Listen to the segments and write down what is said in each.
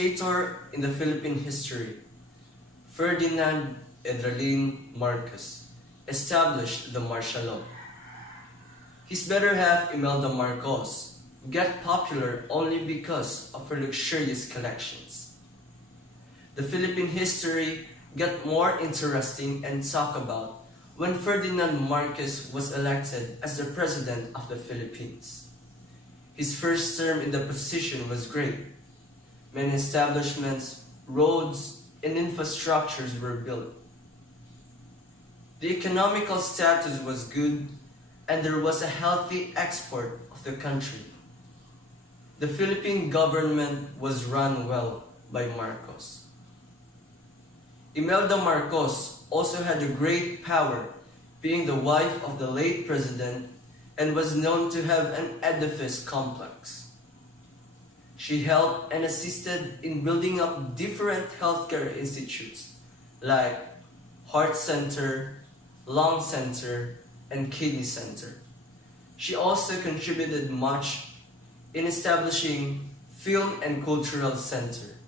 initiator in the Philippine history, Ferdinand Edralin Marcos, established the martial law. His better half, Imelda Marcos, got popular only because of her luxurious collections. The Philippine history got more interesting and talked about when Ferdinand Marcos was elected as the President of the Philippines. His first term in the position was great. Many establishments, roads, and infrastructures were built. The economical status was good, and there was a healthy export of the country. The Philippine government was run well by Marcos. Imelda Marcos also had a great power, being the wife of the late president, and was known to have an edifice complex. She helped and assisted in building up different healthcare institutes like Heart Center, Lung Center, and Kidney Center. She also contributed much in establishing Film and Cultural Center.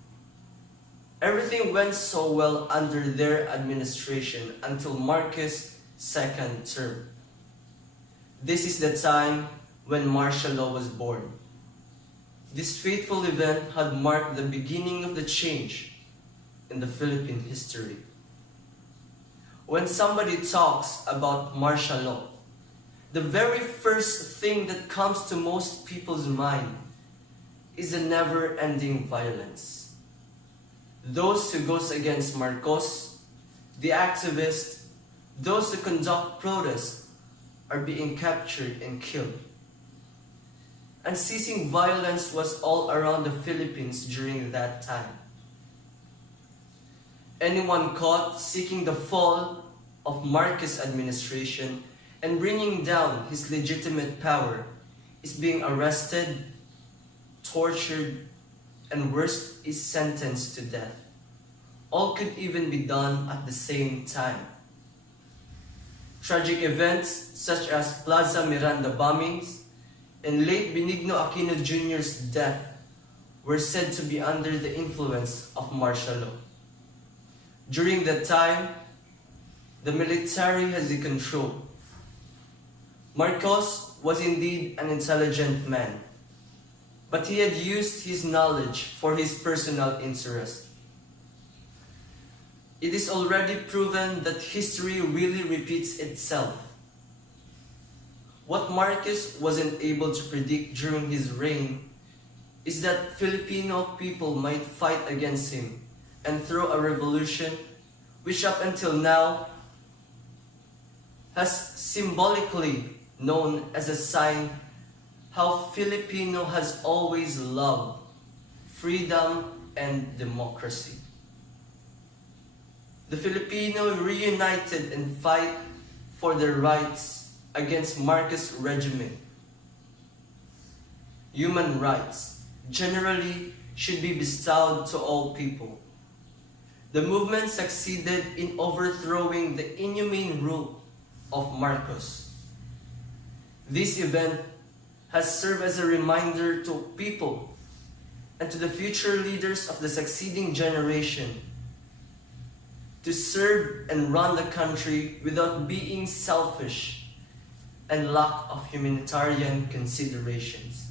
Everything went so well under their administration until Marcos' second term. This is the time when martial law was born. This fateful event had marked the beginning of the change in the Philippine history. When somebody talks about martial law, the very first thing that comes to most people's mind is a never-ending violence. Those who goes against Marcos, the activists, those who conduct protests are being captured and killed. Unceasing violence was all around the Philippines during that time. Anyone caught seeking the fall of Marcos' administration and bringing down his legitimate power is being arrested, tortured, and worse is sentenced to death. All could even be done at the same time. Tragic events such as Plaza Miranda bombings and late Benigno Aquino Jr.'s death were said to be under the influence of martial law. During that time, the military has the control. Marcos was indeed an intelligent man, but he had used his knowledge for his personal interest. It is already proven that history really repeats itself. What Marcos wasn't able to predict during his reign is that Filipino people might fight against him and throw a revolution which up until now has symbolically known as a sign how Filipino has always loved freedom and democracy. The Filipino reunited and fight for their rights against Marcos' regime. Human rights generally should be bestowed to all people. The movement succeeded in overthrowing the inhumane rule of Marcos. This event has served as a reminder to people and to the future leaders of the succeeding generation to serve and run the country without being selfish and lack of humanitarian considerations.